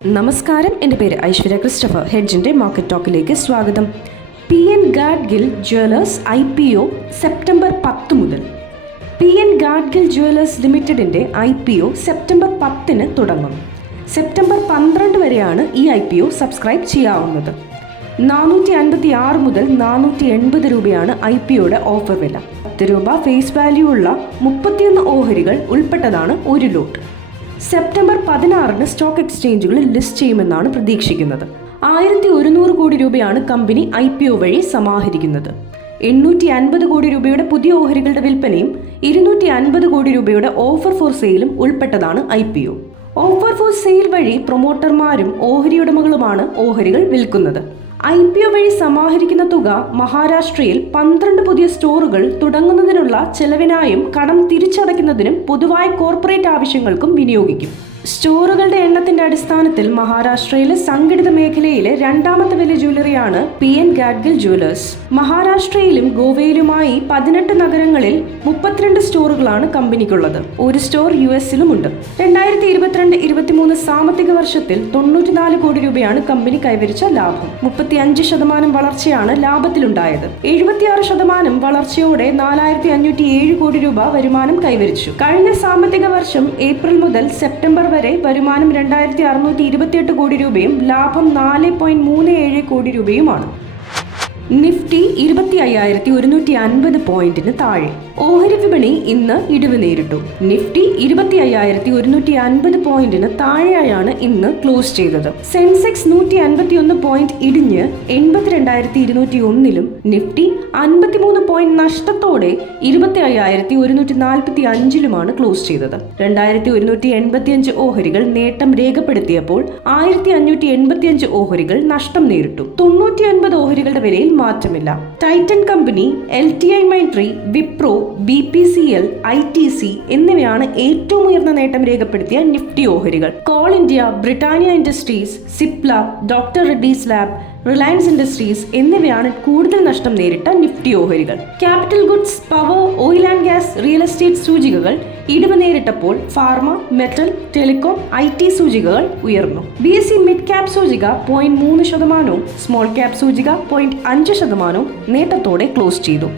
നമസ്കാരം. എന്റെ പേര് ഐശ്വര്യ ക്രിസ്റ്റഫർ. ഹെഡ്ജിന്റെ മാർക്കറ്റ് ടോക്കിലേക്ക് സ്വാഗതം. P N Gadgil jewellers I P O September പത്ത് മുതൽ. പി എൻ ഗാഡ്ഗിൽ ജ്വല്ലേഴ്സ് ലിമിറ്റഡിന്റെ ഐ പി ഒ സെപ്റ്റംബർ പത്തിന് തുടങ്ങും. സെപ്റ്റംബർ പന്ത്രണ്ട് വരെയാണ് ഈ ഐ പി ഒ സബ്സ്ക്രൈബ് ചെയ്യാവുന്നത്. നാനൂറ്റി അൻപത്തി ആറ് മുതൽ നാനൂറ്റി എൺപത് രൂപയാണ് ഐ പി ഒയുടെ ഓഫർ വില. പത്ത് രൂപ ഫേസ് വാല്യൂ ഉള്ള മുപ്പത്തിയൊന്ന് ഓഹരികൾ ഉൾപ്പെട്ടതാണ് ഒരു ലോട്ട്. സെപ്റ്റംബർ പതിനാറിന് സ്റ്റോക്ക് എക്സ്ചേഞ്ചുകളിൽ ലിസ്റ്റ് ചെയ്യുമെന്നാണ് പ്രതീക്ഷിക്കുന്നത്. ആയിരത്തി ഒരുന്നൂറ് കോടി രൂപയാണ് കമ്പനി ഐ പി ഒ വഴി സമാഹരിക്കുന്നത്. എണ്ണൂറ്റി അൻപത് കോടി രൂപയുടെ പുതിയ ഓഹരികളുടെ വിൽപ്പനയും ഇരുന്നൂറ്റി അൻപത് കോടി രൂപയുടെ ഓഫർ ഫോർ സെയിലും ഉൾപ്പെട്ടതാണ് I P O. Offer for sale വഴി പ്രൊമോട്ടർമാരും ഓഹരി ഉടമകളുമാണ് ഓഹരികൾ വിൽക്കുന്നത്. ഐ പി ഒ വഴി സമാഹരിക്കുന്ന തുക മഹാരാഷ്ട്രയിൽ പന്ത്രണ്ട് പുതിയ സ്റ്റോറുകൾ തുടങ്ങുന്നതിനുള്ള ചെലവിനായും കടം തിരിച്ചടയ്ക്കുന്നതിനും പൊതുവായ കോർപ്പറേറ്റ് ആവശ്യങ്ങൾക്കും വിനിയോഗിക്കും. സ്റ്റോറുകളുടെ എണ്ണത്തിന്റെ അടിസ്ഥാനത്തിൽ മഹാരാഷ്ട്രയിലെ സംഘടിത മേഖലയിലെ രണ്ടാമത്തെ വലിയ ജ്വല്ലറിയാണ് പി എൻ ഗാഡ്ഗിൽ ജ്വല്ലേഴ്സ്. മഹാരാഷ്ട്രയിലും ഗോവയിലുമായി പതിനെട്ട് നഗരങ്ങളിൽ മുപ്പത്തിരണ്ട് സ്റ്റോറുകളാണ് കമ്പനിക്കുള്ളത്. ഒരു സ്റ്റോർ യു എസിലുമുണ്ട്. രണ്ടായിരത്തി ഇരുപത്തിരണ്ട് ഇരുപത്തിമൂന്ന് സാമ്പത്തിക വർഷത്തിൽ തൊണ്ണൂറ്റിനാല് കോടി രൂപയാണ് കമ്പനി കൈവരിച്ച ലാഭം. മുപ്പത്തി അഞ്ച് ശതമാനം വളർച്ചയാണ് ലാഭത്തിലുണ്ടായത്. എഴുപത്തിയാറ് ശതമാനം വളർച്ചയോടെ നാലായിരത്തി അഞ്ഞൂറ്റി ഏഴ് കോടി രൂപ വരുമാനം കൈവരിച്ചു. കഴിഞ്ഞ സാമ്പത്തിക വർഷം ഏപ്രിൽ മുതൽ സെപ്റ്റംബർ വരെ വരുമാനം രണ്ടായിരത്തി അറുന്നൂറ്റി ഇരുപത്തിയെട്ട് കോടി രൂപയും ലാഭം നാല് പോയിന്റ് മൂന്ന് ഏഴ് കോടി രൂപയുമാണ്. നിഫ്റ്റി ഇരുപത്തി അയ്യായിരത്തി ഒരുന്നൂറ്റി അൻപത് പോയിന്റിന് താഴെ. ഓഹരി വിപണി ഇന്ന് ഇടിവ് നേരിട്ടു. നിഫ്റ്റി ഇരുപത്തി അയ്യായിരത്തി ഒരുന്നൂറ്റി അൻപത് പോയിന്റിന് താഴെയായാണ് ഇന്ന് ക്ലോസ് ചെയ്തത്. സെൻസെക്സ് നൂറ്റി അൻപത്തി ഒന്ന് പോയിന്റ് ഇടിഞ്ഞ് എൺപത്തിരണ്ടായിരത്തി ഇരുന്നൂറ്റി ഒന്നിലും നിഫ്റ്റി അൻപത്തിമൂന്ന് പോയിന്റ് നഷ്ടത്തോടെ ഇരുപത്തി അയ്യായിരത്തി ഒരുന്നൂറ്റി നാൽപ്പത്തി അഞ്ചിലുമാണ് ക്ലോസ് ചെയ്തത്. രണ്ടായിരത്തി ഒരുന്നൂറ്റി എൺപത്തി അഞ്ച് ഓഹരികൾ നേട്ടം രേഖപ്പെടുത്തിയപ്പോൾ ആയിരത്തി അഞ്ഞൂറ്റി എൺപത്തി അഞ്ച് ഓഹരികൾ നഷ്ടം നേരിട്ടു. തൊണ്ണൂറ്റി ഒൻപത് ഓഹരികളുടെ വിലയിൽ മാറ്റമില്ല. Titan company L T I Mindtree Wipro B P C L I T C എന്നിവയാണ് ഏറ്റവും ഉയർന്ന നേട്ടം രേഖപ്പെടുത്തിയ നിഫ്റ്റി ഓഹരികൾ. Coal India Britannia industries Cipla doctor Reddy's lab Reliance industries എന്നിവയാണ് കൂടുതൽ നഷ്ടം നേരിട്ട നിഫ്റ്റി ഓഹരികൾ. Capital goods power oil and gas real estate സൂചികകൾ ഇടിവ് നേരിട്ടപ്പോൾ pharma metal telecom I T സൂചികകൾ ഉയർന്നു. B S E mid cap സൂചിക പോയിന്റ് മൂന്ന് ശതമാനവും സ്മോൾ ക്യാപ് സൂചിക പോയിന്റ് അഞ്ച് ശതമാനവും നേട്ടത്തോടെ ക്ലോസ് ചെയ്തു.